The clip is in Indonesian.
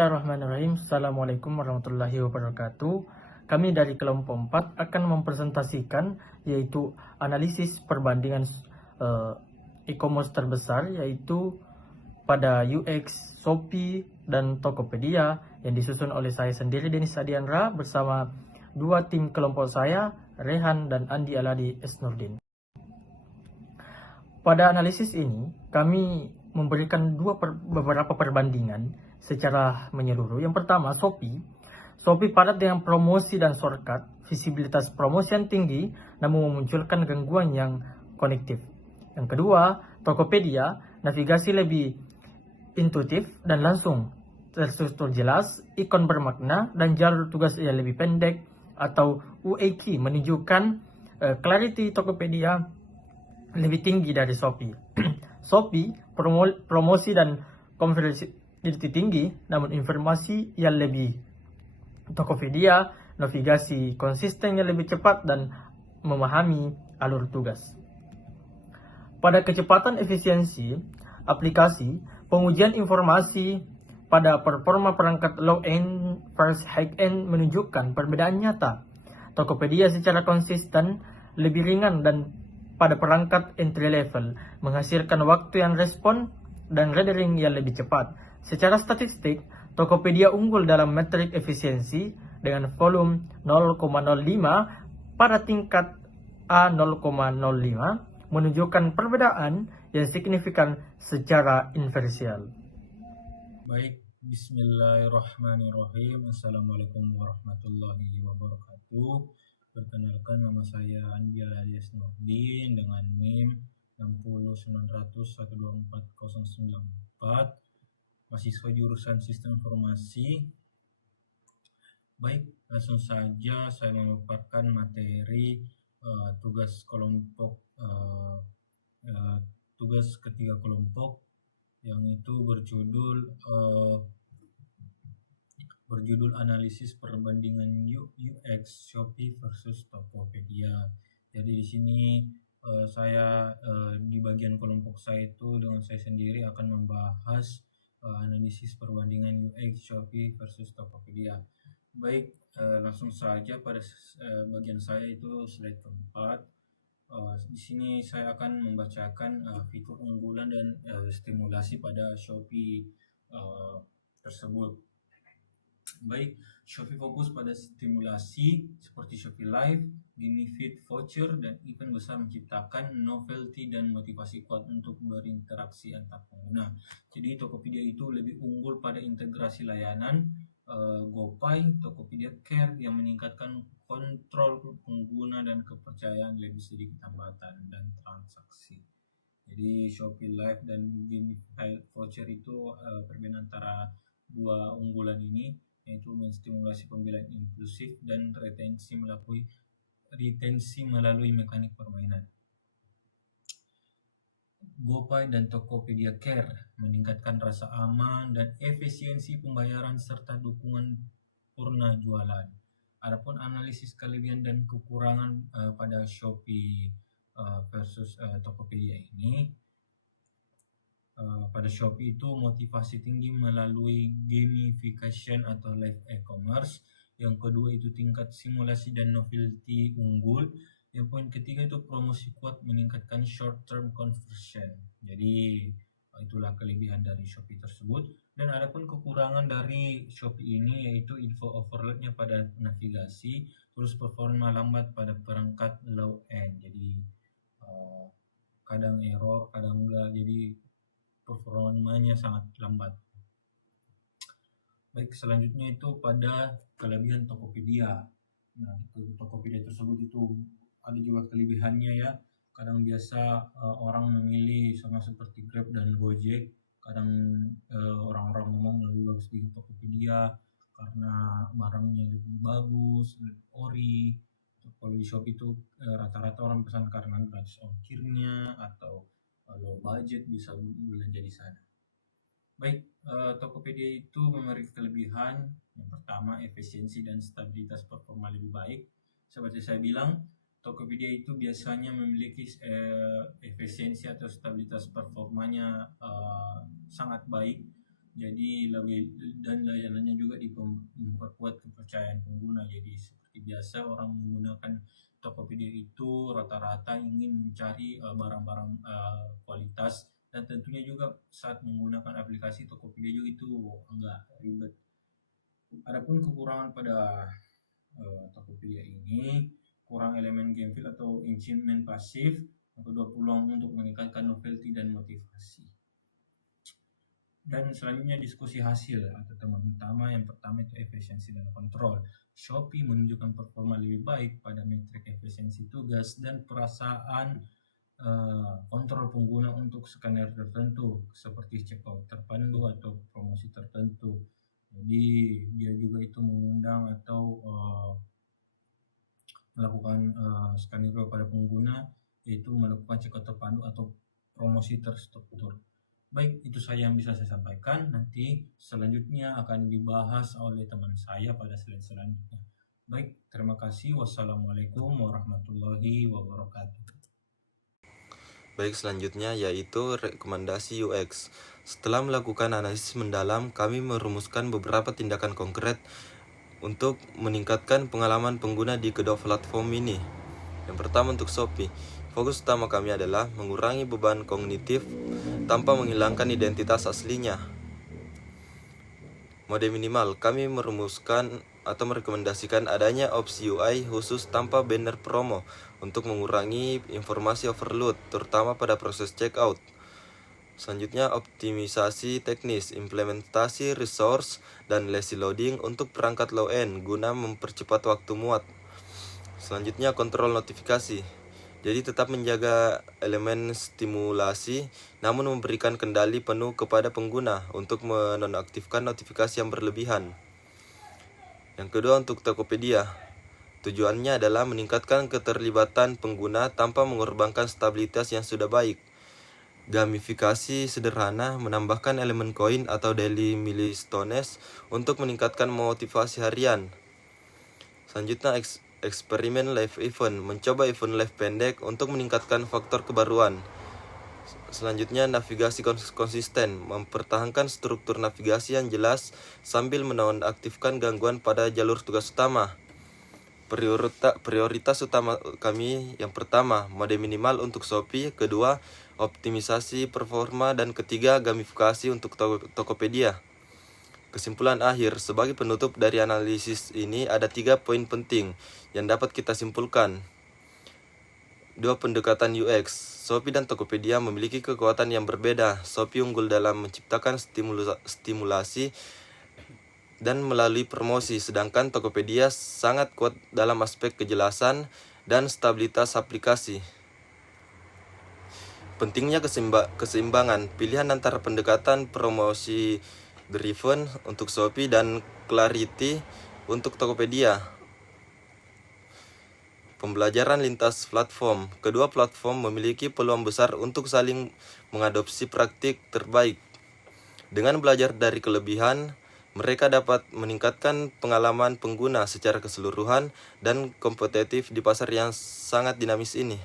Bismillahirrahmanirrahim. Assalamualaikum warahmatollahi wabarakatuh. Kami dari kelompok 4 akan mempresentasikan yaitu analisis perbandingan e-commerce terbesar yaitu pada UX, Shopee, dan Tokopedia yang disusun oleh saya sendiri Denis Adiandra bersama dua tim kelompok saya, Rehan dan Andi Aladi Esnurdin. Pada analisis ini, kami memberikan beberapa perbandingan secara menyeluruh. Yang pertama, Shopee padat dengan promosi dan shortcut, visibilitas promosi yang tinggi, namun memunculkan gangguan yang konektif. Yang kedua, Tokopedia, navigasi lebih intuitif dan langsung, terstruktur jelas, ikon bermakna, dan jalur tugas yang lebih pendek atau UAT menunjukkan clarity Tokopedia lebih tinggi dari Shopee. Shopee promosi dan konversi tinggi, namun informasi yang lebih. Tokopedia navigasi konsisten yang lebih cepat dan memahami alur tugas. Pada kecepatan efisiensi aplikasi, pengujian informasi pada performa perangkat low end versus high end menunjukkan perbedaan nyata. Tokopedia secara konsisten lebih ringan dan pada perangkat entry level, menghasilkan waktu yang respon dan rendering yang lebih cepat. Secara statistik, Tokopedia unggul dalam metrik efisiensi dengan volume 0,05 pada tingkat A0,05, menunjukkan perbedaan yang signifikan secara inversial. Baik, bismillahirrahmanirrahim. Assalamualaikum warahmatullahi wabarakatuh. Perkenalkan, nama saya Andi Aladi Esnurdin dengan NIM 609012404, mahasiswa jurusan Sistem Informasi. Baik, langsung saja saya memaparkan materi tugas kelompok tugas ketiga kelompok yang itu berjudul analisis perbandingan UX Shopee versus Tokopedia. Jadi di sini saya di bagian kelompok saya itu dengan saya sendiri akan membahas analisis perbandingan UX Shopee versus Tokopedia. Baik, langsung saja pada bagian saya itu slide keempat. Di sini saya akan membacakan fitur unggulan dan stimulasi pada Shopee tersebut. Baik, Shopee fokus pada stimulasi seperti Shopee Live, Gamified Voucher, dan event besar menciptakan novelty dan motivasi kuat untuk berinteraksi antar pengguna. Jadi Tokopedia itu lebih unggul pada integrasi layanan GoPay, Tokopedia Care yang meningkatkan kontrol pengguna dan kepercayaan lebih sedikit hambatan dan transaksi. Jadi Shopee Live dan Gamified Voucher itu perbedaan antara dua unggulan ini, yaitu menstimulasi pembelian inklusif dan retensi melalui mekanik permainan. GoPay dan Tokopedia Care meningkatkan rasa aman dan efisiensi pembayaran serta dukungan purna jualan. Adapun analisis kelebihan dan kekurangan pada Shopee versus Tokopedia ini, pada Shopee itu motivasi tinggi melalui gamification atau live e-commerce. Yang kedua itu tingkat simulasi dan novelty unggul. Yang poin ketiga itu promosi kuat meningkatkan short term conversion. Jadi itulah kelebihan dari Shopee tersebut. Dan adapun kekurangan dari Shopee ini yaitu info overloadnya pada navigasi, terus performa lambat pada perangkat low end. Jadi kadang error, kadang enggak. Jadi performanya sangat lambat. Baik, selanjutnya itu pada kelebihan Tokopedia. Nah, Tokopedia tersebut itu ada juga kelebihannya ya. Kadang biasa orang memilih sama seperti Grab dan Gojek. Kadang orang-orang ngomong lebih bagus di Tokopedia karena barangnya lebih bagus, lebih ori. Kalau di Shopee itu rata-rata orang pesan karena gratis ongkirnya atau low budget bisa belanja di sana. Baik, Tokopedia itu memiliki kelebihan. Yang pertama, efisiensi dan stabilitas performa lebih baik. Seperti saya bilang, Tokopedia itu biasanya memiliki efisiensi atau stabilitas performanya sangat baik. Jadi dan layanannya juga memperkuat kepercayaan pengguna. Jadi seperti biasa orang menggunakan Tokopedia itu rata-rata ingin mencari barang-barang kualitas, dan tentunya juga saat menggunakan aplikasi Tokopedia juga itu enggak ribet. Adapun kekurangan pada Tokopedia ini, kurang elemen gameplay atau achievement pasif, yang kedua peluang untuk meningkatkan novelty dan motivasi. Dan selanjutnya diskusi hasil atau temuan utama. Yang pertama itu efisiensi dan kontrol. Shopee menunjukkan performa lebih baik pada metrik efisiensi tugas dan perasaan kontrol pengguna untuk skenario tertentu seperti checkout terpandu atau promosi tertentu. Jadi dia juga itu mengundang atau melakukan skenario pada pengguna, yaitu melakukan checkout terpandu atau promosi terstruktur. Baik, itu saja yang bisa saya sampaikan. Nanti selanjutnya akan dibahas oleh teman saya pada slide selanjutnya. Baik, terima kasih. Wassalamualaikum warahmatullahi wabarakatuh. Baik, selanjutnya yaitu rekomendasi UX. Setelah melakukan analisis mendalam, kami merumuskan beberapa tindakan konkret untuk meningkatkan pengalaman pengguna di kedua platform ini. Yang pertama untuk Shopee. Fokus utama kami adalah mengurangi beban kognitif tanpa menghilangkan identitas aslinya. Mode minimal, kami merumuskan atau merekomendasikan adanya opsi UI khusus tanpa banner promo untuk mengurangi informasi overload, terutama pada proses checkout. Selanjutnya, optimisasi teknis, implementasi resource, dan lazy loading untuk perangkat low-end guna mempercepat waktu muat. Selanjutnya, kontrol notifikasi. Jadi tetap menjaga elemen stimulasi, namun memberikan kendali penuh kepada pengguna untuk menonaktifkan notifikasi yang berlebihan. Yang kedua untuk Tokopedia. Tujuannya adalah meningkatkan keterlibatan pengguna tanpa mengorbankan stabilitas yang sudah baik. Gamifikasi sederhana, menambahkan elemen koin atau daily milestones untuk meningkatkan motivasi harian. Selanjutnya eksperimen live event, mencoba event live pendek untuk meningkatkan faktor kebaruan. Selanjutnya navigasi konsisten, mempertahankan struktur navigasi yang jelas sambil menonaktifkan gangguan pada jalur tugas utama. Prioritas utama kami, yang pertama mode minimal untuk Shopee, kedua optimisasi performa, dan ketiga gamifikasi untuk Tokopedia. Kesimpulan akhir, sebagai penutup dari analisis ini ada 3 poin penting yang dapat kita simpulkan. 2 pendekatan UX. Shopee dan Tokopedia memiliki kekuatan yang berbeda. Shopee unggul dalam menciptakan stimulasi dan melalui promosi, sedangkan Tokopedia sangat kuat dalam aspek kejelasan dan stabilitas aplikasi. Pentingnya keseimbangan, pilihan antara pendekatan promosi driven untuk Shopee dan clarity untuk Tokopedia. Pembelajaran lintas platform. Kedua platform memiliki peluang besar untuk saling mengadopsi praktik terbaik. Dengan belajar dari kelebihan, mereka dapat meningkatkan pengalaman pengguna secara keseluruhan dan kompetitif di pasar yang sangat dinamis ini.